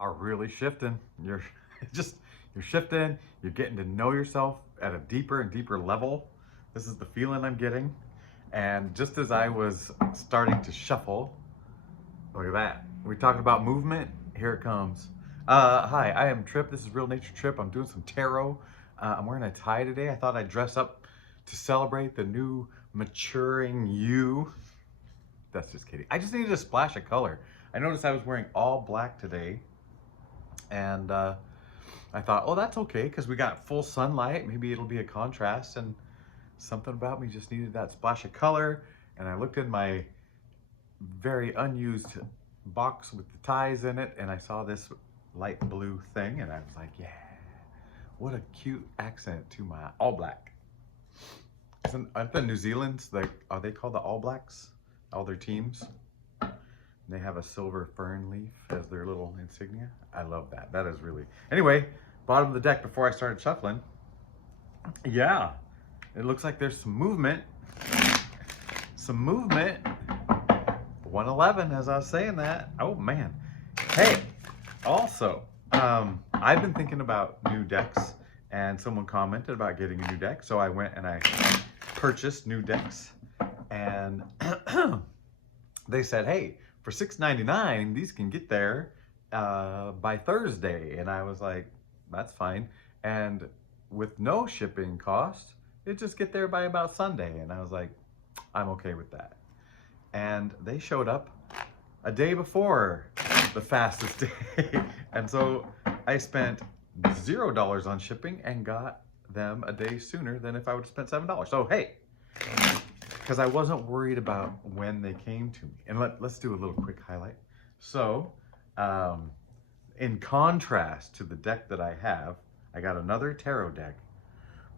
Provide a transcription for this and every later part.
are really shifting. You're just, you're shifting, you're getting to know yourself at a deeper and deeper level. This is the feeling I'm getting. And just as I was starting to shuffle, look at that. We're talking about movement. Here it comes. Hi, I am Trip. This is Real Nature Trip. I'm doing some tarot. I'm wearing a tie today. I thought I'd dress up to celebrate the new maturing you. That's just kidding. I just needed a splash of color. I noticed I was wearing all black today, and I thought, oh, that's okay because we got full sunlight. Maybe it'll be a contrast, and something about me just needed that splash of color. And I looked in my very unused box with the ties in it, and I saw this light blue thing, and I was like, yeah, what a cute accent to my all black. Aren't the New Zealand's, like, are they called the All Blacks? All their teams? They have a silver fern leaf as their little insignia. I love that. That is really... Anyway, bottom of the deck before I started shuffling. Yeah, it looks like there's some movement. Some movement. 111 as I was saying that. Oh, man. Hey, also, I've been thinking about new decks, and someone commented about getting a new deck, so I went and I purchased new decks, and they said, hey, for $6.99, these can get there by Thursday. And I was like, that's fine. And with no shipping cost, it just get there by about Sunday. And I was like, I'm okay with that. And they showed up a day before the fastest day. And so I spent $0 on shipping and got them a day sooner than if I would have spent $7. So, hey, because I wasn't worried about when they came to me. And let's do a little quick highlight. So, in contrast to the deck that I have, I got another tarot deck,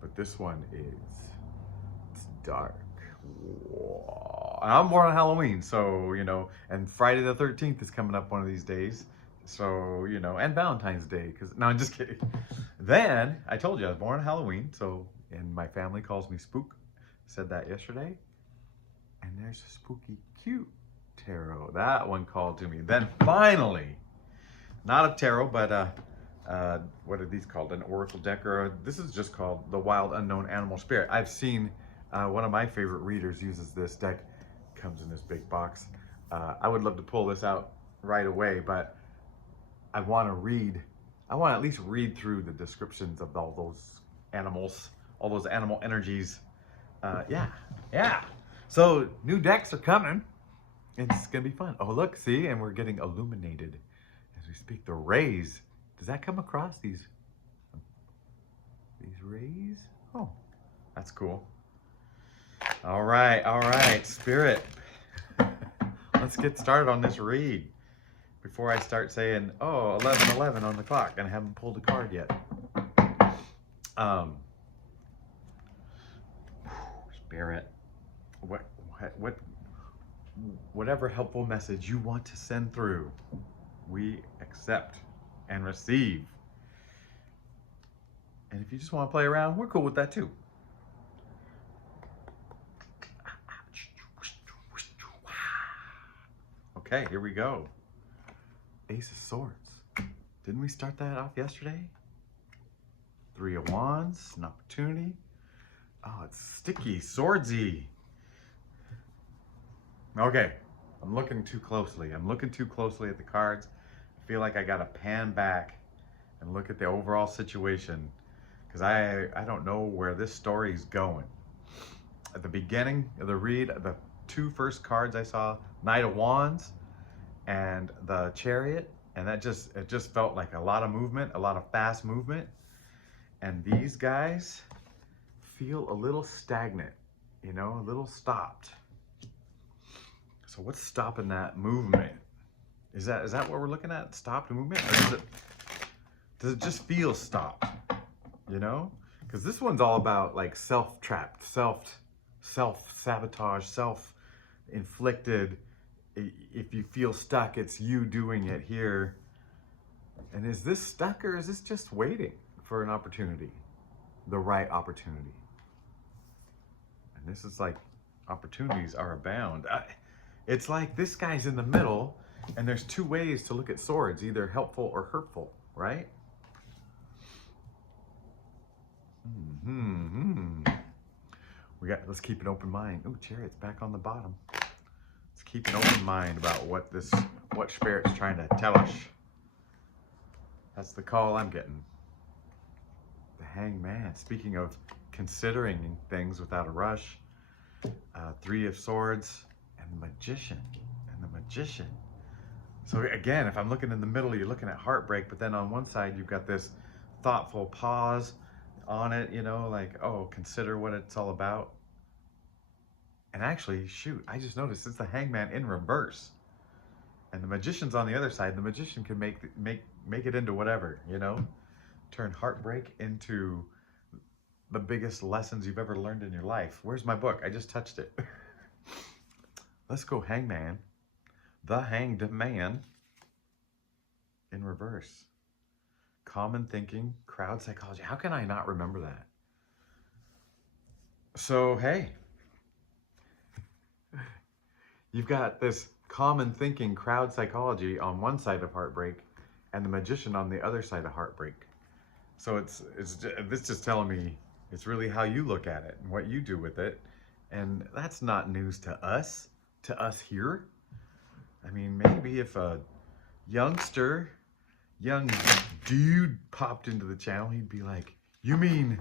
but this one it's dark. Whoa. And I'm more on Halloween, so, you know, and Friday the 13th is coming up one of these days. So, you know, and Valentine's Day, no, I'm just kidding. Then, I told you I was born on Halloween, so, and my family calls me Spook. Said that yesterday. And there's a spooky cute tarot. That one called to me. Then finally, not a tarot, but what are these called? An oracle deck, or this is just called the Wild Unknown Animal Spirit. I've seen one of my favorite readers uses this deck. Comes in this big box. I would love to pull this out right away, but I want to at least read through the descriptions of all those animals, all those animal energies. Yeah. So new decks are coming. It's gonna be fun. Oh, look, see, and we're getting illuminated as we speak. The rays. Does that come across these rays? Oh, that's cool. All right, Spirit. Let's get started on this read before I start saying, oh, 11:11 on the clock, and I haven't pulled a card yet. Spirit, whatever helpful message you want to send through, we accept and receive. And if you just want to play around, we're cool with that too. Okay, here we go. Ace of Swords. Didn't we start that off yesterday? Three of Wands, an opportunity. Oh, it's sticky, swordsy. Okay, I'm looking too closely. I'm looking too closely at the cards. I feel like I gotta pan back and look at the overall situation, because I don't know where this story's going. At the beginning of the read, the two first cards I saw, Knight of Wands and the Chariot, and it just felt like a lot of movement, a lot of fast movement. And these guys feel a little stagnant, you know, a little stopped. So what's stopping that movement? Is that what we're looking at? Stopped movement? Or does it just feel stopped? You know? Because this one's all about like self-trapped, self-sabotage, self-inflicted. If you feel stuck, it's you doing it here. And is this stuck, or is this just waiting for an opportunity? The right opportunity. And this is like, opportunities are abound. It's like this guy's in the middle, And there's two ways to look at swords, either helpful or hurtful, right? Let's keep an open mind. Ooh, Chariot's back on the bottom. Let's keep an open mind about what Spirit's trying to tell us. That's the call I'm getting. The Hangman. Speaking of considering things without a rush, Three of Swords and the Magician. So again, if I'm looking in the middle, you're looking at heartbreak, but then on one side you've got this thoughtful pause on it, you know, like, oh, consider what it's all about. And actually, shoot, I just noticed it's the Hangman in reverse. And the Magician's on the other side. The Magician can make it into whatever, you know? Turn heartbreak into the biggest lessons you've ever learned in your life. Where's my book? I just touched it. Let's go Hangman. The Hanged Man in reverse. Common thinking, crowd psychology. How can I not remember that? So, hey, you've got this common thinking, crowd psychology on one side of heartbreak and the Magician on the other side of heartbreak. So this just telling me it's really how you look at it and what you do with it. And that's not news to us here. I mean, maybe if a young dude popped into the channel, he'd be like, you mean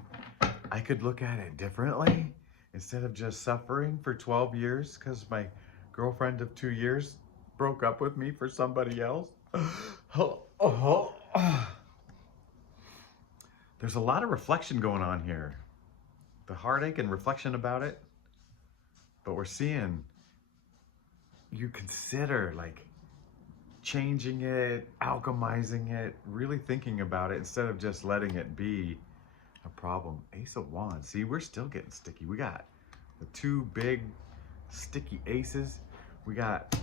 I could look at it differently instead of just suffering for 12 years because my girlfriend of 2 years broke up with me for somebody else? There's a lot of reflection going on here. The heartache and reflection about it. But we're seeing you consider like changing it, alchemizing it, really thinking about it instead of just letting it be a problem. Ace of Wands. See, we're still getting sticky. We got the two big sticky aces. We got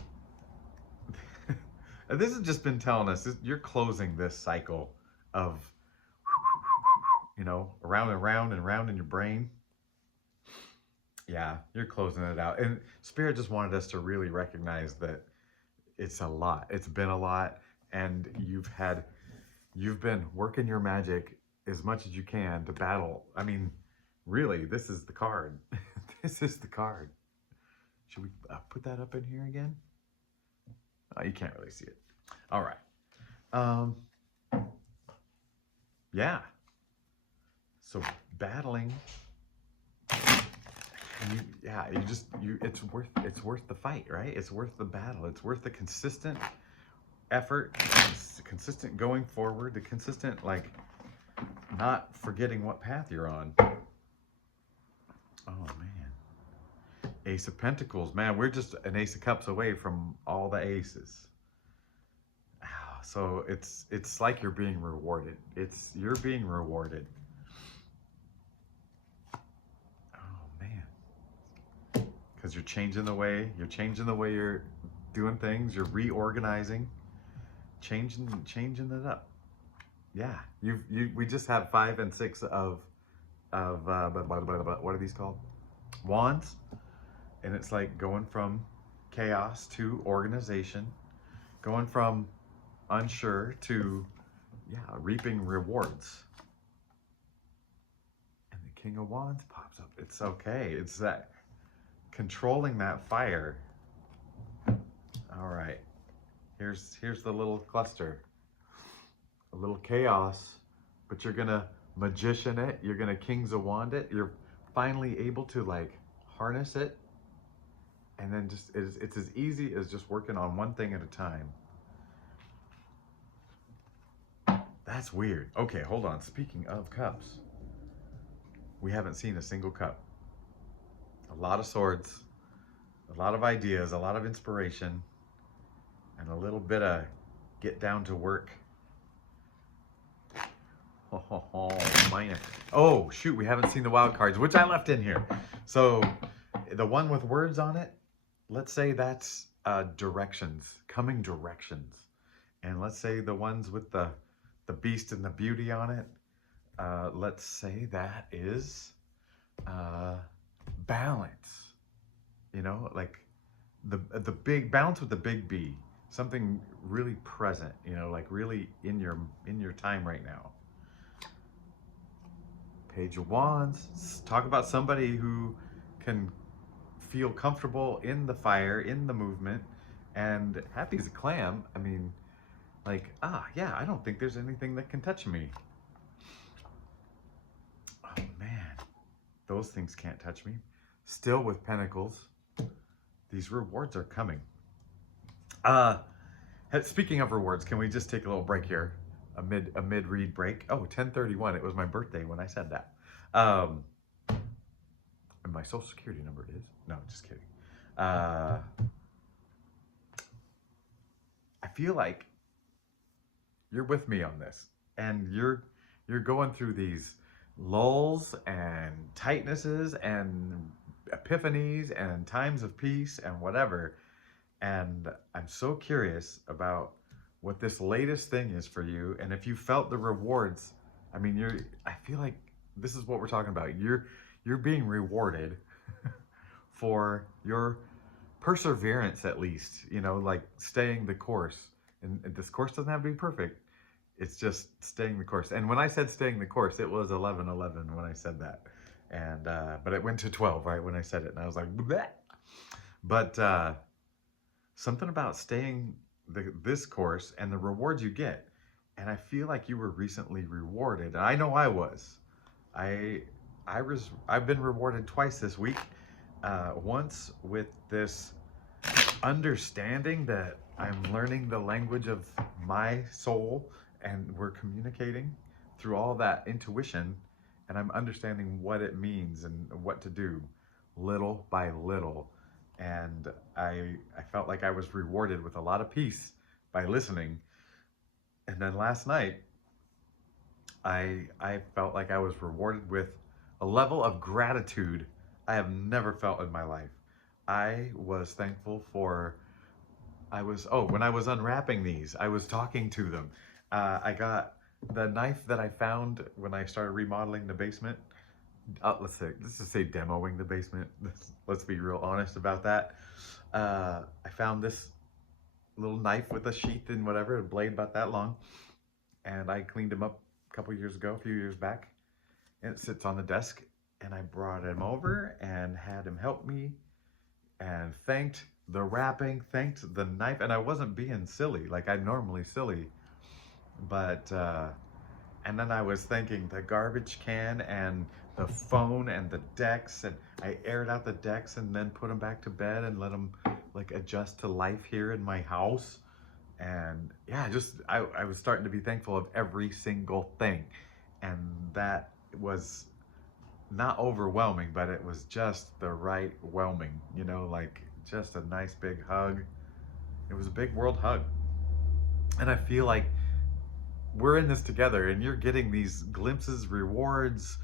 and this has just been telling us you're closing this cycle of, you know, around and round and round in your brain. Yeah, you're closing it out. And Spirit just wanted us to really recognize that it's a lot. It's been a lot. And you've been working your magic as much as you can to battle. I mean, really, this is the card. This is the card. Should we put that up in here again? Oh, you can't really see it. All right. Yeah. So battling. It's worth the fight, right? It's worth the battle. It's worth the consistent effort, consistent going forward, the consistent, like, not forgetting what path you're on. Oh man. Ace of Pentacles. Man, we're just an Ace of Cups away from all the aces. So it's like you're being rewarded. You're being rewarded. Because you're changing the way you're doing things. You're reorganizing, changing it up. Yeah, we just have 5 and 6 of what are these called? Wands, and it's like going from chaos to organization, going from unsure to reaping rewards. And the King of Wands pops up. It's okay. It's that. Controlling that fire. All right, here's the little cluster, a little chaos, but you're gonna Magician it, you're gonna Kings of Wand it, you're finally able to like harness it, and then just it's as easy as just working on one thing at a time. That's weird. Okay, hold on. Speaking of cups, we haven't seen a single cup. A lot of swords, a lot of ideas, a lot of inspiration, and a little bit of get down to work. Oh, shoot, we haven't seen the wild cards, which I left in here. So the one with words on it, let's say that's directions, coming directions. And let's say the ones with the beast and the beauty on it, let's say that is balance, you know, like the big balance with the big B. something really present, you know, like really in your time right now. Page of Wands. Talk about somebody who can feel comfortable in the fire, in the movement, and happy as a clam. I mean, like, yeah, I don't think there's anything that can touch me. Oh man, those things can't touch me. Still with Pentacles, these rewards are coming. Speaking of rewards, can we just take a little break here? A mid read break. Oh, 10:31. It was my birthday when I said that. And my social security number is. No, just kidding. I feel like you're with me on this, and you're going through these lulls and tightnesses and epiphanies and times of peace and whatever. And I'm so curious about what this latest thing is for you, and if you felt the rewards. I mean, I feel like this is what we're talking about. You're being rewarded for your perseverance, at least, you know, like staying the course. And this course doesn't have to be perfect. It's just staying the course. And when I said staying the course, it was 11:11 when I said that. And but it went to 12 right when I said it, and I was like, bleh. But something about staying this course and the rewards you get. And I feel like you were recently rewarded. And I know I was. I've been rewarded twice this week. Once with this understanding that I'm learning the language of my soul, and we're communicating through all that intuition, and I'm understanding what it means and what to do little by little. And I felt like I was rewarded with a lot of peace by listening. And then last night, I felt like I was rewarded with a level of gratitude I have never felt in my life. I was thankful for, when I was unwrapping these, I was talking to them. I got the knife that I found when I started remodeling the basement. Let's just say demoing the basement. Let's be real honest about that. I found this little knife with a sheath and whatever, a blade about that long. And I cleaned him up a few years back. And it sits on the desk. And I brought him over and had him help me, and thanked the wrapping, thanked the knife. And I wasn't being silly like I'm normally silly. But, and then I was thanking the garbage can and the phone and the decks. And I aired out the decks and then put them back to bed and let them like adjust to life here in my house. And yeah, I was starting to be thankful of every single thing. And that was not overwhelming, but it was just the right whelming, you know, like just a nice big hug. It was a big world hug. And I feel like we're in this together, and you're getting these glimpses, rewards,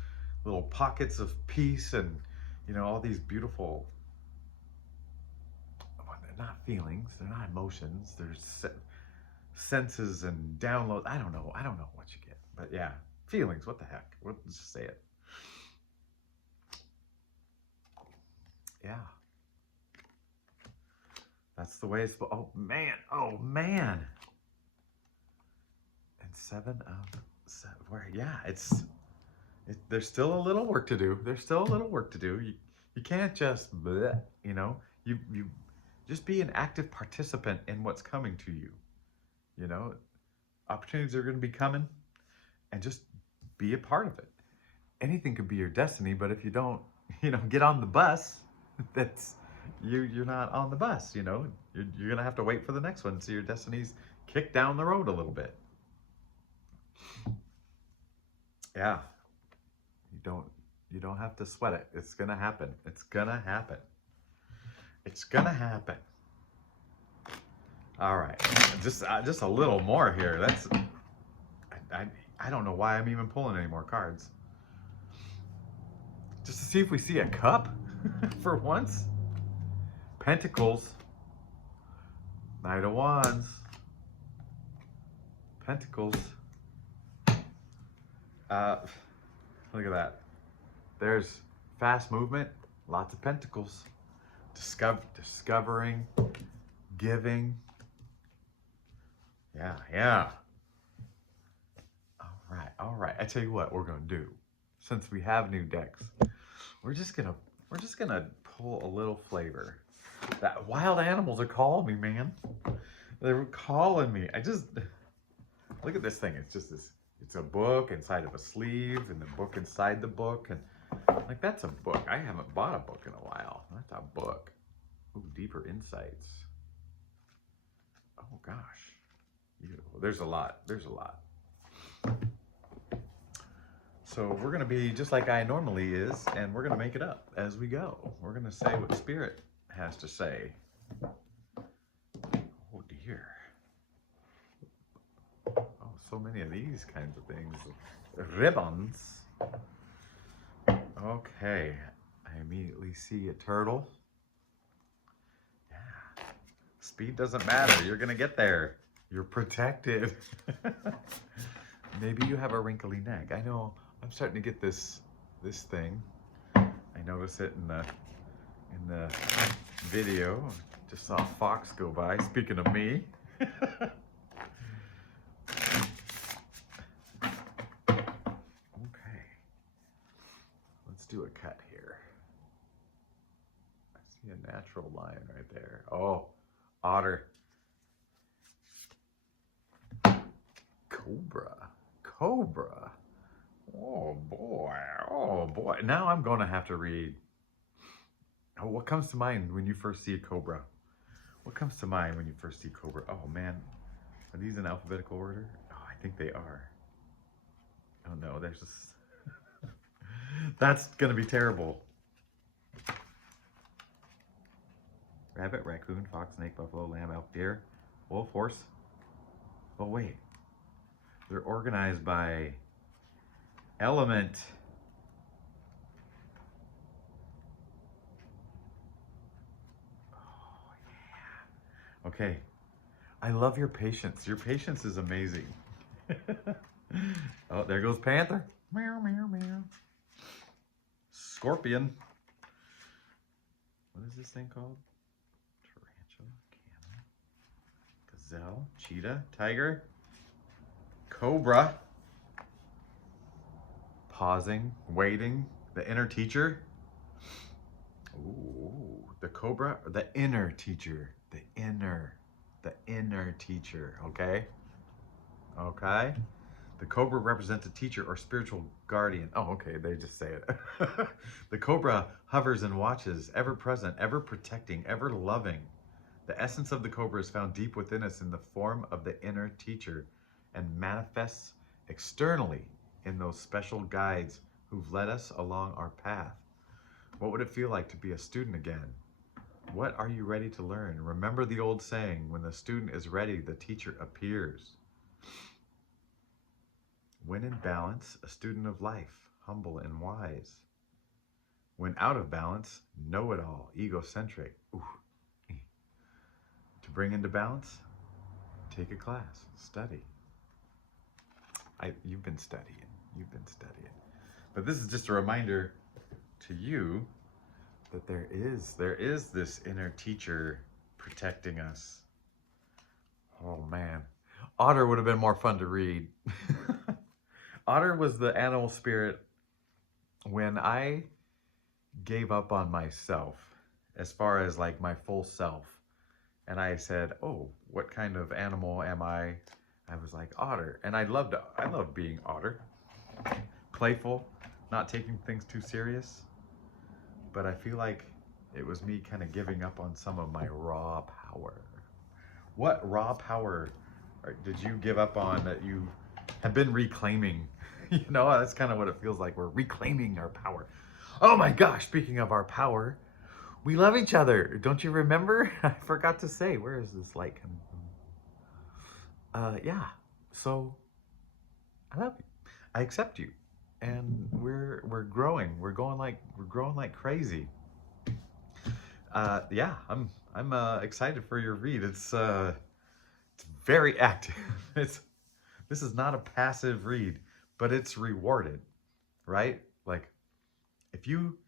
little pockets of peace, and, you know, all these beautiful, well, they're not feelings, they're not emotions, they're senses and downloads. I don't know what you get, but yeah, feelings, what the heck, let's just say it. Yeah. That's the way it's, oh man. And 7 of 7, yeah, there's still a little work to do. You can't just, bleh, you know, you just be an active participant in what's coming to you. You know, opportunities are going to be coming, and just be a part of it. Anything could be your destiny, but if you don't, you know, get on the bus, that's you're not on the bus, you know. You're gonna have to wait for the next one, so your destiny's kicked down the road a little bit. Yeah, you don't have to sweat it. It's gonna happen. All right, just a little more here. I don't know why I'm even pulling any more cards. Just to see if we see a cup for once. Pentacles, Knight of Wands, Pentacles. Look at that. There's fast movement, lots of pentacles. Discovering, giving, Yeah. All right. I tell you what we're gonna do. Since we have new decks, we're just gonna pull a little flavor. That wild animals are calling me, man. They're calling me. I just look at this thing. It's just this. It's a book inside of a sleeve, and the book inside the book, and like that's a book. I haven't bought a book in a while. That's a book. Ooh, deeper insights. Oh gosh, there's a lot. There's a lot. So we're gonna be just like I normally is, and we're gonna make it up as we go. We're gonna say what Spirit has to say. Oh dear. Oh, so many of these kinds of things. Ribbons. Okay. I immediately see a turtle. Yeah. Speed doesn't matter. You're gonna get there. You're protected. Maybe you have a wrinkly neck. I know I'm starting to get this thing. I noticed it in the video. Just saw a fox go by. Speaking of me. Okay. Let's do a cut here. I see a natural line right there. Oh, otter. Cobra. Oh boy. Now I'm going to have to read. Oh, what comes to mind when you first see a cobra? What comes to mind when you first see cobra? Oh man, are these in alphabetical order? Oh, I think they are. Oh no, there's just... That's gonna be terrible. Rabbit, raccoon, fox, snake, buffalo, lamb, elk, deer, wolf, horse. Oh wait, they're organized by element. Oh yeah. Okay, I love your patience. Your patience is amazing. Oh, there goes panther. Meow, meow, meow. Scorpion. What is this thing called? Tarantula, camel, gazelle, cheetah, tiger, cobra. Pausing, waiting, the inner teacher. Ooh, the cobra, the inner teacher, the inner teacher, okay? Okay? The cobra represents a teacher or spiritual guardian. Oh, okay, they just say it. The cobra hovers and watches, ever present, ever protecting, ever loving. The essence of the cobra is found deep within us in the form of the inner teacher and manifests externally in those special guides who've led us along our path. What would it feel like to be a student again? What are you ready to learn? Remember the old saying, when the student is ready, the teacher appears. When in balance, a student of life, humble and wise. When out of balance, know-it-all, egocentric. Ooh. To bring into balance, take a class, study. You've been studying. But this is just a reminder to you that there is this inner teacher protecting us. Oh man, Otter would have been more fun to read. Otter was the animal spirit when I gave up on myself as far as like my full self. And I said, oh, what kind of animal am I? I was like, otter. And I loved being otter. Playful, not taking things too serious. But I feel like it was me kind of giving up on some of my raw power. What raw power did you give up on that you have been reclaiming? You know, that's kind of what it feels like. We're reclaiming our power. Oh my gosh, speaking of our power, we love each other. Don't you remember? I forgot to say, where is this light coming from? Yeah, so I love you. I accept you. And we're growing. We're growing like crazy. Yeah, I'm excited for your read. It's very active. This is not a passive read, but it's rewarded, right? Like if you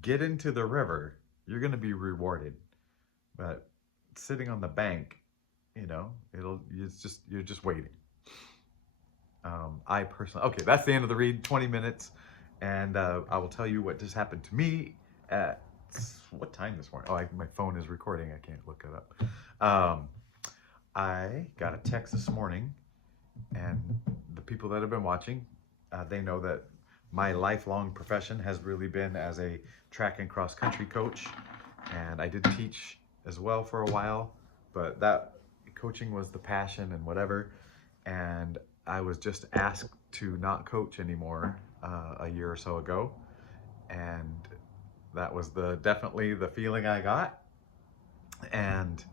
get into the river, you're going to be rewarded. But sitting on the bank, you know, you're just waiting. I personally, okay, that's the end of the read, 20 minutes. And I will tell you what just happened to me at what time this morning? Oh, my phone is recording. I can't look it up. I got a text this morning, and the people that have been watching, they know that my lifelong profession has really been as a track and cross country coach. And I did teach as well for a while, but that coaching was the passion and whatever. And I was just asked to not coach anymore a year or so ago, and that was definitely the feeling I got. And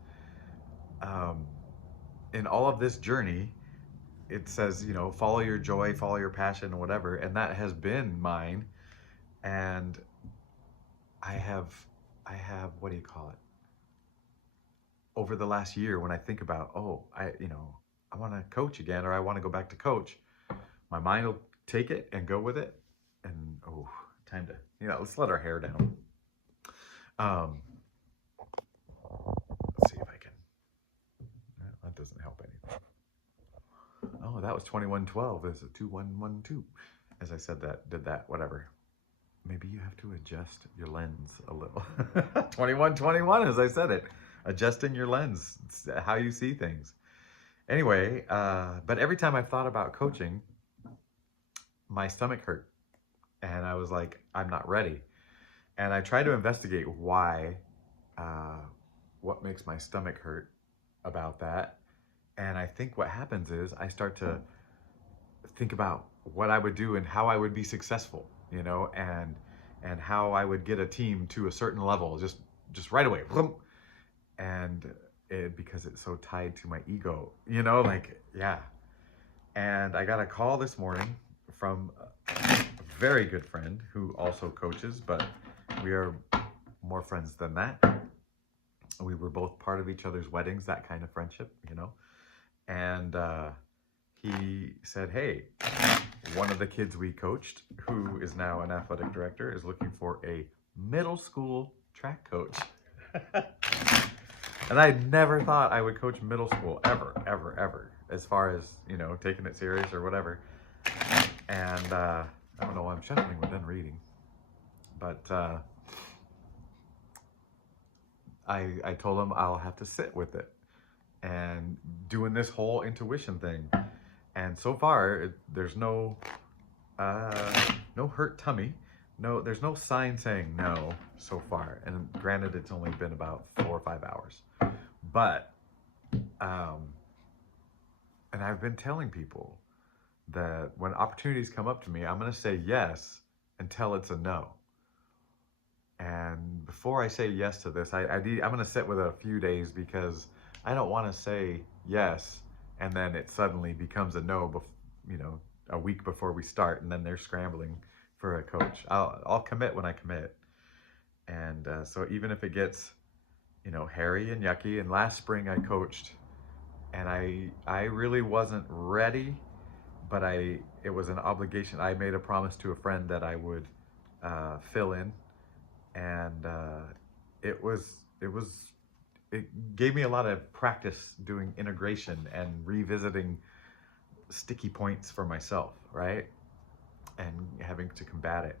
um, in all of this journey, it says, you know, follow your joy, follow your passion, and whatever, and that has been mine. And I have, what do you call it? Over the last year, when I think about, oh, I want to coach again, or I want to go back to coach, my mind will take it and go with it. And oh, time to, let's let our hair down. Um, let's see if I can. That doesn't help anything. Oh, that was 2112. It's a 2112. As I said that, did that, whatever. Maybe you have to adjust your lens a little. 2121, as I said it. Adjusting your lens, it's how you see things. Anyway, but every time I've thought about coaching, my stomach hurt. And I was like, I'm not ready. And I tried to investigate why, what makes my stomach hurt about that. And I think what happens is I start to think about what I would do and how I would be successful, and how I would get a team to a certain level just right away. And because it's so tied to my ego, yeah. And I got a call this morning from a very good friend who also coaches, but we are more friends than that. We were both part of each other's weddings, that kind of friendship, And he said, hey, one of the kids we coached, who is now an athletic director, is looking for a middle school track coach. And I never thought I would coach middle school, ever, ever, ever, as far as, taking it serious or whatever. And I don't know why I'm shuffling, we're done reading. But I told him I'll have to sit with it and doing this whole intuition thing. And so far, there's no hurt tummy. No, there's no sign saying no so far. And granted, it's only been about 4 or 5 hours. But, and I've been telling people that when opportunities come up to me, I'm going to say yes until it's a no. And before I say yes to this, I'm going to sit with it a few days, because I don't want to say yes and then it suddenly becomes a no, a week before we start, and then they're scrambling for a coach. I'll commit when I commit. And so even if it gets, hairy and yucky, and last spring I coached, and I really wasn't ready, but it was an obligation. I made a promise to a friend that I would fill in, and it gave me a lot of practice doing integration and revisiting sticky points for myself, right? And having to combat it.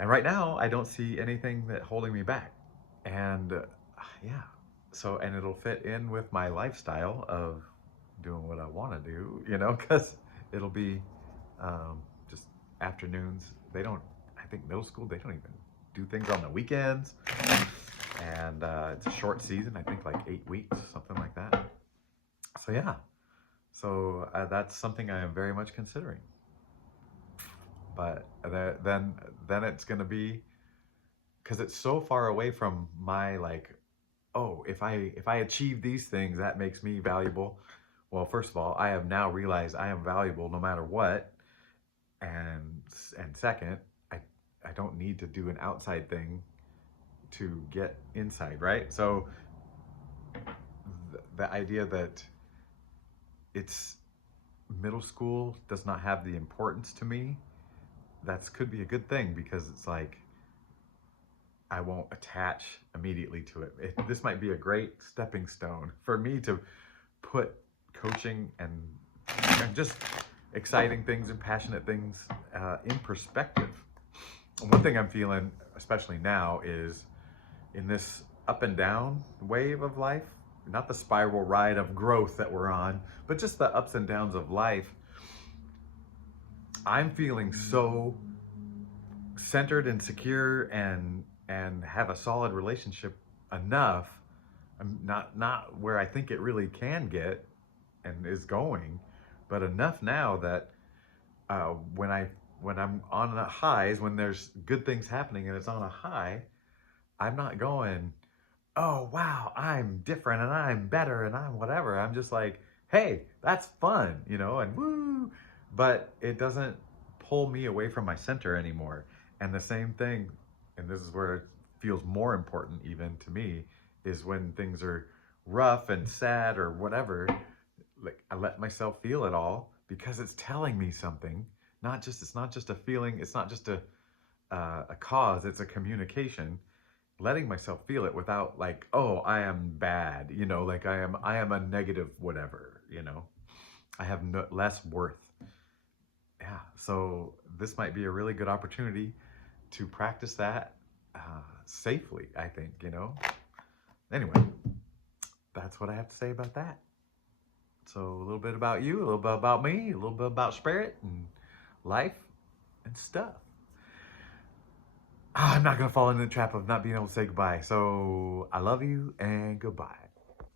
And right now, I don't see anything that holding me back. And yeah, so, and it'll fit in with my lifestyle of doing what I want to do, because it'll be just afternoons. I think middle school, they don't even do things on the weekends. And it's a short season, I think like 8 weeks, something like that. So yeah, so that's something I am very much considering. But then it's going to be, because it's so far away from my, like, oh, if I achieve these things, that makes me valuable. Well, first of all, I have now realized I am valuable no matter what. And second, I don't need to do an outside thing to get inside, right? So the idea that it's middle school does not have the importance to me, that could be a good thing, because it's like, I won't attach immediately to it. This might be a great stepping stone for me to put coaching and just exciting things and passionate things in perspective. One thing I'm feeling, especially now, is in this up and down wave of life, not the spiral ride of growth that we're on, but just the ups and downs of life. I'm feeling so centered and secure and have a solid relationship enough. I'm not where I think it really can get and is going, but enough now that when I'm on the highs, when there's good things happening and it's on a high, I'm not going, oh wow, I'm different and I'm better and I'm whatever. I'm just like, hey, that's fun, and woo. But it doesn't pull me away from my center anymore. And the same thing, and this is where it feels more important even to me, is when things are rough and sad or whatever, like I let myself feel it all because it's telling me something. It's not just a feeling, it's not just a cause, it's a communication. Letting myself feel it without like, oh, I am bad, like I am a negative whatever, I have less worth. Yeah, so this might be a really good opportunity to practice that safely, I think, Anyway, that's what I have to say about that. So a little bit about you, a little bit about me, a little bit about spirit and life and stuff. I'm not going to fall into the trap of not being able to say goodbye. So I love you and goodbye.